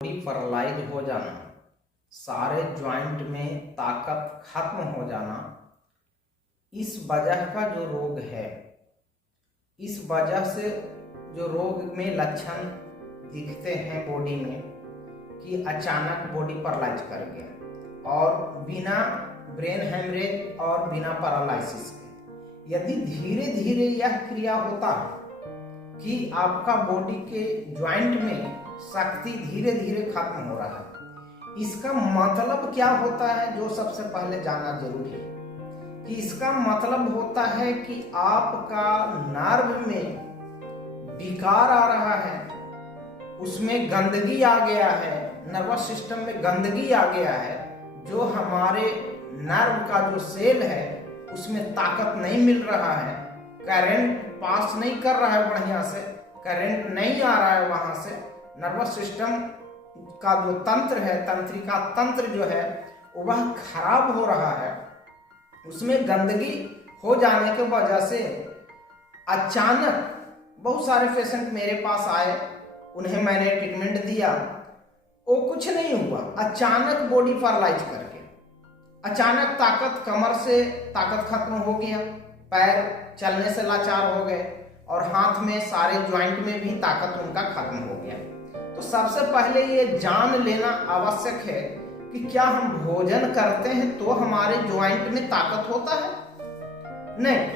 Body paralyse हो जाना, सारे जॉइंट में ताकत खत्म हो जाना, इस वजह का जो रोग है, इस वजह से जो रोग में लक्षण दिखते हैं बॉडी में कि अचानक बॉडी पैरालाइज कर गया और बिना ब्रेन हेमरेज और बिना पैरालिसिस के। यदि धीरे धीरे यह क्रिया होता है कि आपका बॉडी के ज्वाइंट में शक्ति धीरे धीरे खत्म हो रहा है, इसका मतलब क्या होता है जो सबसे पहले जानना जरूरी है कि इसका मतलब होता है कि आपका नर्व में विकार आ रहा है, उसमें गंदगी आ गया है, नर्वस सिस्टम में गंदगी आ गया है, जो हमारे नर्व का जो सेल है उसमें ताकत नहीं मिल रहा है, करंट पास नहीं कर रहा है, बढ़िया से करंट नहीं आ रहा है, वहां से नर्वस सिस्टम का जो तंत्र है, तंत्रिका तंत्र जो है वह खराब हो रहा है। उसमें गंदगी हो जाने की वजह से अचानक बहुत सारे पेशेंट मेरे पास आए, उन्हें मैंने ट्रीटमेंट दिया, वो कुछ नहीं हुआ, अचानक बॉडी पैरालाइज करके अचानक ताकत, कमर से ताकत खत्म हो गया, पैर चलने से लाचार हो गए और हाथ में सारे ज्वाइंट में भी ताकत उनका खत्म हो गया। तो सबसे पहले ये जान लेना आवश्यक है कि क्या हम भोजन करते हैं तो हमारे ज्वाइंट में ताकत होता है? नहीं,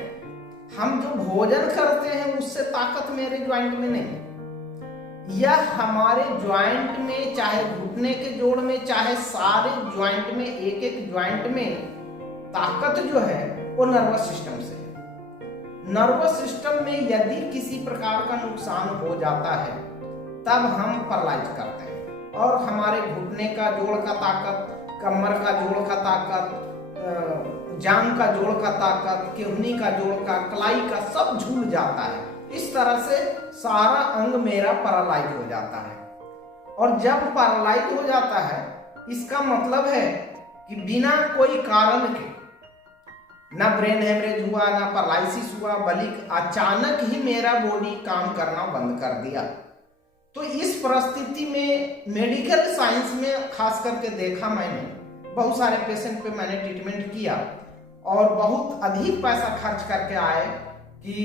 हम जो भोजन करते हैं उससे ताकत मेरे ज्वाइंट में नहीं। यह हमारे ज्वाइंट में, चाहे घुटने के जोड़ में, चाहे सारे ज्वाइंट में, एक एक ज्वाइंट में ताकत जो है वो नर्वस सिस्टम से है। नर्वस सिस्टम में यदि किसी प्रकार का नुकसान हो जाता है तब हम पैरालाइज करते हैं और हमारे घुटने का जोड़ का ताकत, कमर का जोड़ का ताकत, जांघ का जोड़ का ताकत, केहनी का जोड़ का, कलाई का, सब झूल जाता है। इस तरह से सारा अंग मेरा पैरालाइज हो जाता है। और जब पैरालाइज हो जाता है इसका मतलब है कि बिना कोई कारण के ना ब्रेन हेमरेज हुआ, ना पैरालिसिस हुआ, बल्कि अचानक ही मेरा बॉडी काम करना बंद कर दिया। तो इस परिस्थिति में मेडिकल साइंस में खास करके देखा मैंने, बहुत सारे पेशेंट पे मैंने ट्रीटमेंट किया और बहुत अधिक पैसा खर्च करके आए कि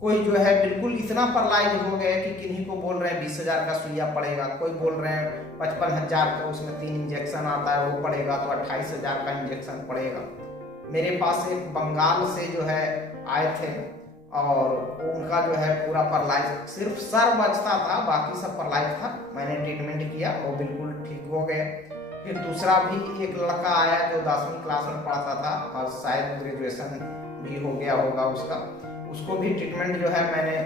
कोई जो है बिल्कुल इतना पैरालाइज हो गए कि किन्हीं को बोल रहे हैं 20,000 का सुइया पड़ेगा, कोई बोल रहे हैं 55,000 का उसमें 3 इंजेक्शन आता है वो पड़ेगा, तो 28,000 का इंजेक्शन पड़ेगा। मेरे पास एक बंगाल से जो है आए थे और उनका जो है पूरा पैरालाइज, सिर्फ सर बचता था, बाकी सब पैरालाइज था। मैंने ट्रीटमेंट किया, वो बिल्कुल ठीक हो गए। फिर दूसरा भी एक लड़का आया जो 10वीं क्लास में पढ़ता था और शायद ग्रेजुएशन भी हो गया होगा उसका, उसको भी ट्रीटमेंट जो है मैंने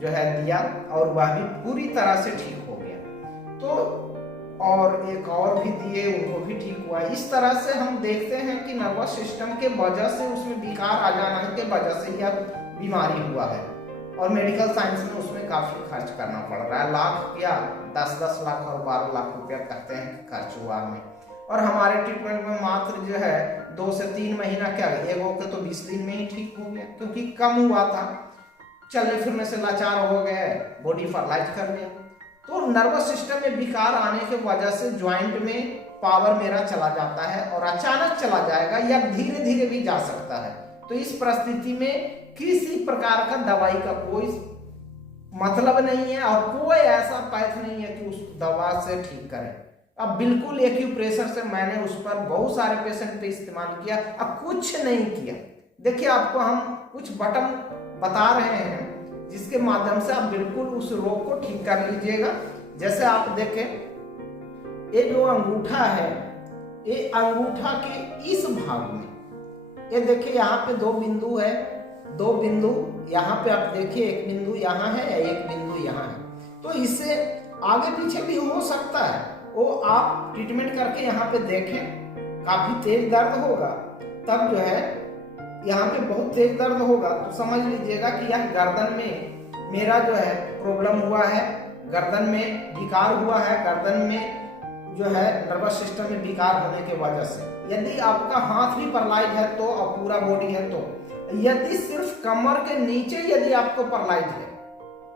जो है दिया और वह भी पूरी तरह से ठीक हो गया। तो और एक और भी दिए, उनको भी ठीक हुआ। इस तरह से हम देखते हैं कि नर्वस सिस्टम के वजह से उसमें विकार आ जाना के वजह से यह बीमारी हुआ है और मेडिकल साइंस में उसमें काफी खर्च करना पड़ रहा है। लाख क्या 10-10 लाख और 12 लाख रुपया कहते हैं खर्च हुआ हमें। और हमारे ट्रीटमेंट में मात्र जो है 2 से 3 महीना, क्या एक होकर तो 20 दिन में ही ठीक हो गया, क्योंकि कम हुआ था, चलने फिरने से लाचार हो गए, बॉडी पैरालाइज कर गया। तो नर्वस सिस्टम में विकार आने की वजह से ज्वाइंट में पावर मेरा चला जाता है और अचानक चला जाएगा या धीरे धीरे भी जा सकता है। तो इस परिस्थिति में किसी प्रकार का दवाई का कोई मतलब नहीं है और कोई ऐसा पैथ नहीं है कि उस दवा से ठीक करे। अब बिल्कुल एक्यूप्रेशर से मैंने उस पर बहुत सारे पेशेंट पे इस्तेमाल किया, अब कुछ नहीं किया। देखिए, आपको हम कुछ बटन बता रहे हैं जिसके माध्यम से आप बिल्कुल उस रोग को ठीक कर लीजिएगा। जैसे आप देखें, ये जो अंगूठा है, ये अंगूठा के इस भाग में, ये देखिए यहाँ पे 2 बिंदु है, 2 बिंदु यहाँ पे आप देखिए, एक बिंदु यहाँ है, एक बिंदु यहाँ है। तो इससे आगे पीछे भी हो सकता है, वो आप ट्रीटमेंट करके यहाँ पे देखें। काफी तेज दर्द होगा, तब जो है यहाँ पे बहुत तेज दर्द होगा तो समझ लीजिएगा कि यह गर्दन में मेरा जो है प्रॉब्लम हुआ है, गर्दन में विकार हुआ है, गर्दन में जो है नर्वस सिस्टम में विकार होने की वजह से। यदि आपका हाथ भी पैरालाइज है तो और पूरा बॉडी है तो, यदि सिर्फ कमर के नीचे यदि आपको पैरालाइज है,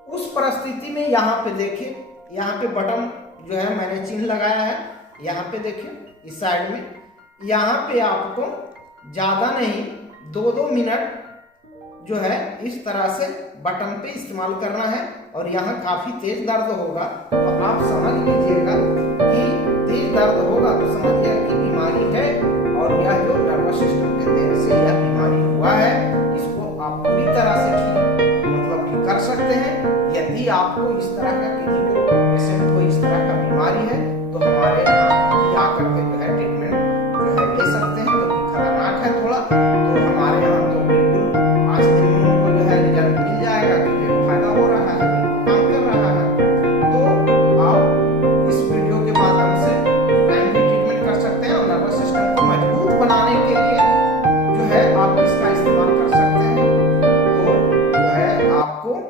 उस परिस्थिति में यहाँ पे देखिए, यहाँ पे बटन जो है मैंने चिन्ह लगाया है, यहाँ पे देखिए इस साइड में, यहाँ पे आपको ज़्यादा नहीं 2-2 मिनट जो है इस तरह से बटन पे इस्तेमाल करना है। और यहाँ काफी तेज दर्द होगा, तो आप समझ लीजिएगा कि तेज दर्द होगा तो समझिएगा कि बीमारी है, और यह जो नर्वस सिस्टम के देन से यह बीमारी हुआ है, इसको आप पूरी तरह से ठीक मतलब कि कर सकते हैं। यदि आपको इस तरह का किसी को पेशेंट को इस तरह का बीमारी है तो हमारे यहाँ आकर के जो है ट्रीटमेंट